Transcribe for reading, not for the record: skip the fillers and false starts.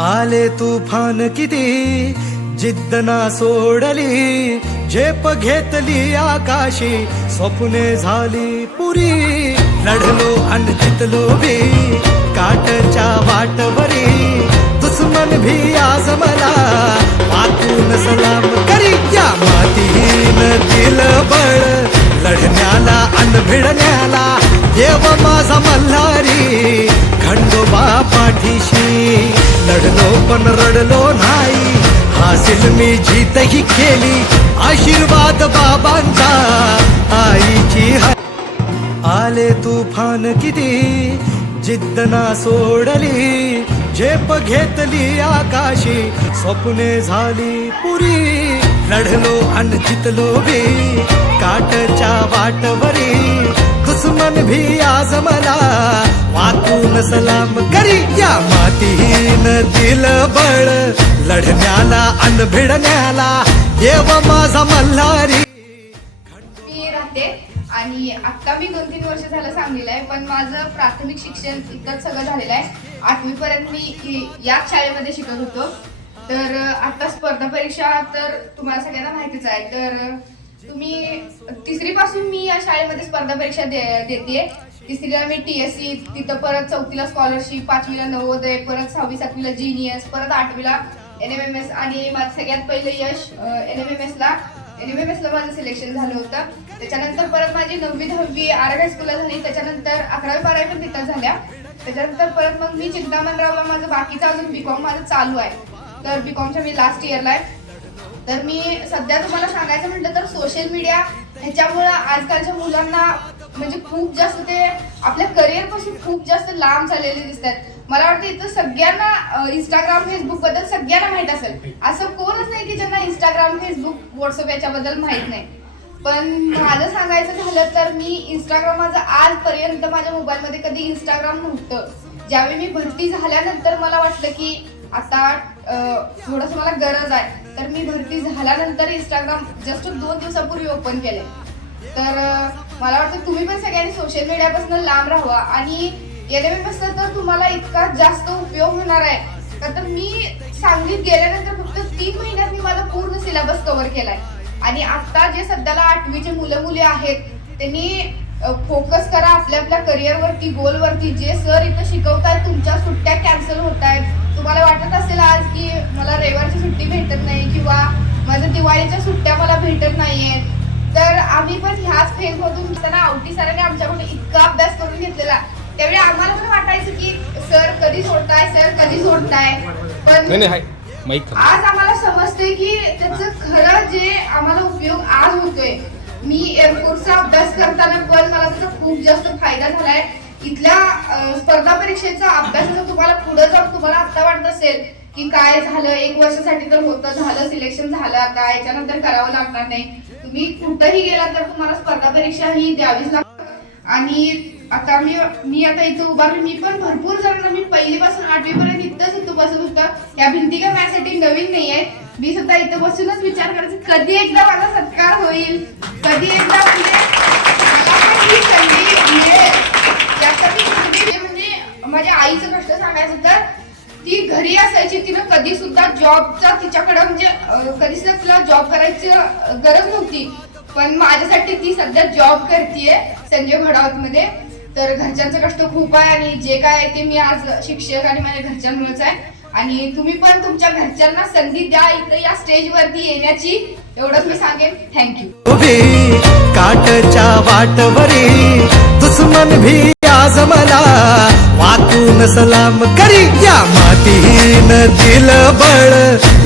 आले तुफान किती जिद्द ना सोडली, झेप घेतली आकाशी, स्वप्ने झाली पुरी. लढलो आणि जितलो बी काटच्या वाटवरी, दुश्मन भी आज मला वाकून सलाम करी. या मातीनं दिलं बळ लढण्याला अन भिडण्याला, देव माझा मल्हारी खंडोबा पाठीशी. लढलो पण रडलो नाही, हासिल मी जीतही केली, आशीर्वाद बाबांचा आईची. आले तुफान किती जिद्द ना सोडली, झेप घेतली आकाशी, स्वप्ने झाली पुरी. लढलो आणि जितलो बी काटच्या वाटवरी, दुश्मन भी आज मला वाकून सलाम करी. या मातीनं दिलं बळ लढण्याला अन भिडण्याला, देव माझा मल्हारी. मी राहते आणि आता मी 2-3 वर्ष झालं सांगलीला आहे, पण माझं प्राथमिक शिक्षण इतकंच सगळं झालेलं आहे. 8वी पर्यंत मी याच शाळेमध्ये शिकत होतो. तर आता स्पर्धा परीक्षा तर तुम्हाला सगळ्यांना माहितीच आहे. तर तुम्ही 3री पासून मी या शाळेमध्ये स्पर्धा परीक्षा देते. 3रीला मी TSC, तिथं परत 4थीला स्कॉलरशिप, 5वीला नवोदय, परत 6वी-7वीला जीनियस, परत 8वीला NMMS आणि माझं सगळ्यात पहिलं यश NMMS ला माझं सिलेक्शन झालं होतं. त्याच्यानंतर परत माझी 9वी-10वी आरग हायस्कूलला झाली. त्याच्यानंतर 11वी-12वी पण तिथं झाल्या. त्याच्यानंतर परत मग मी चिंतामणरावला माझं बाकीचं अजून BCom माझं चालू आहे. तर BComच्या मी लास्ट इयरला आहे. तर मी सध्या तुम्हाला सांगायचं म्हटलं तर सोशल मीडिया ह्याच्यामुळं आजकालच्या मुलांना म्हणजे खूप जास्त ते आपल्या करिअर पासून खूप जास्त लांब चाललेले दिसतात. मला वाटतं इथं सगळ्यांना इंस्टाग्राम, फेसबुक बद्दल सगळ्यांना माहित असेल. असं कोणच नाही की ज्यांना इंस्टाग्राम, फेसबुक, व्हॉट्सअप याच्याबद्दल माहित नाही. पण माझं सांगायचं झालं तर मी इंस्टाग्राम माझं आजपर्यंत माझ्या मोबाईलमध्ये कधी इंस्टाग्राम नव्हतं. ज्यावेळी मी भरती झाल्यानंतर मला वाटलं की आता थोडंसं मला गरज आहे, तर मी भरती झाल्यानंतर इंस्टाग्राम जस्ट 2 दिवसापूर्वी ओपन केले. तर मला वाटतं तुम्ही पण सगळ्यांनी सोशल मीडियापासून लांब राहावा. आणि NMMS तर तुम्हाला इतका जास्त उपयोग होणार आहे का, तर मी सांगलीत गेल्यानंतर फक्त 3 महिन्यात मी माझा पूर्ण सिलेबस कव्हर केलाय. आणि आता जे सध्याला 8वीचे मुलं-मुली आहेत त्यांनी फोकस करा आपल्या आपल्या करिअरवरती, गोलवरती. जे सर इथं शिकवतात, तुमच्या सुट्ट्या कॅन्सल होत आहेत. तुम्हाला वाटत असेल आज की मला रविवारची सुट्टी भेटत नाही किंवा माझ्या दिवाळीच्या सुट्ट्या मला भेटत नाहीयेत, तर आम्ही पण ह्याच फेजमधून त्यांना आवटी सरांनी आमच्याकडून इतका अभ्यास करून घेतलेला. त्यावेळी आम्हाला पण वाटायचं की सर कधी सोडताय, पण आज आम्हाला समजतंय की त्याचं खरं जे आम्हाला उपयोग आज होतोय. मी एअरफोर्सचा अभ्यास करताना पण मला त्याचा खूप जास्त फायदा झालाय. इथल्या स्पर्धा परीक्षेचा अभ्यासाचा तुम्हाला पुढे जाऊन तुम्हाला आता वाटत असेल की काय झालं, 1 वर्षासाठी तर होतं, झालं सिलेक्शन झालं, आता याच्यानंतर करावं लागणार नाही. तुम्ही कुठेही गेला तर तुम्हाला स्पर्धा परीक्षा ही द्यावीच लागते. आणि आता मी आता इथं उभारली. मी पण भरपूर जणांना मी 1ली पासून 8वी पर्यंत इथंच इथं बसत होतं. या भिंती काय माझ्यासाठी नवीन नाही आहेत. मी सुद्धा इथं बसूनच विचार करायचं कधी एकदा माझा सत्कार होईल, कधी एकदा म्हणजे संधी मिळेल. म्हणजे माझ्या आईचं कष्ट सांगायचं तर ती घरी असायची, तिनं कधी सुद्धा जॉबचा तिच्याकडे म्हणजे कधी सुद्धा तिला जॉब करायची गरज नव्हती. पण माझ्यासाठी ती सध्या जॉब करतीये संजय घोडावत मध्ये. तर घरच्यांचं कष्ट खूप आहे आणि जे काय आहे ते मी आज शिक्षक आणि माझ्या घरच्यांमुळेच आहे. आणि तुम्ही पण तुमच्या घरच्यांना संधी द्या इथे या स्टेजवरती येण्याची, एवढंच मी सांगेन. थँक्यू. काटच्या वाटवरी दुश्मन भी आज मला वाकून सलाम करी. या मातीनं दिलं बळ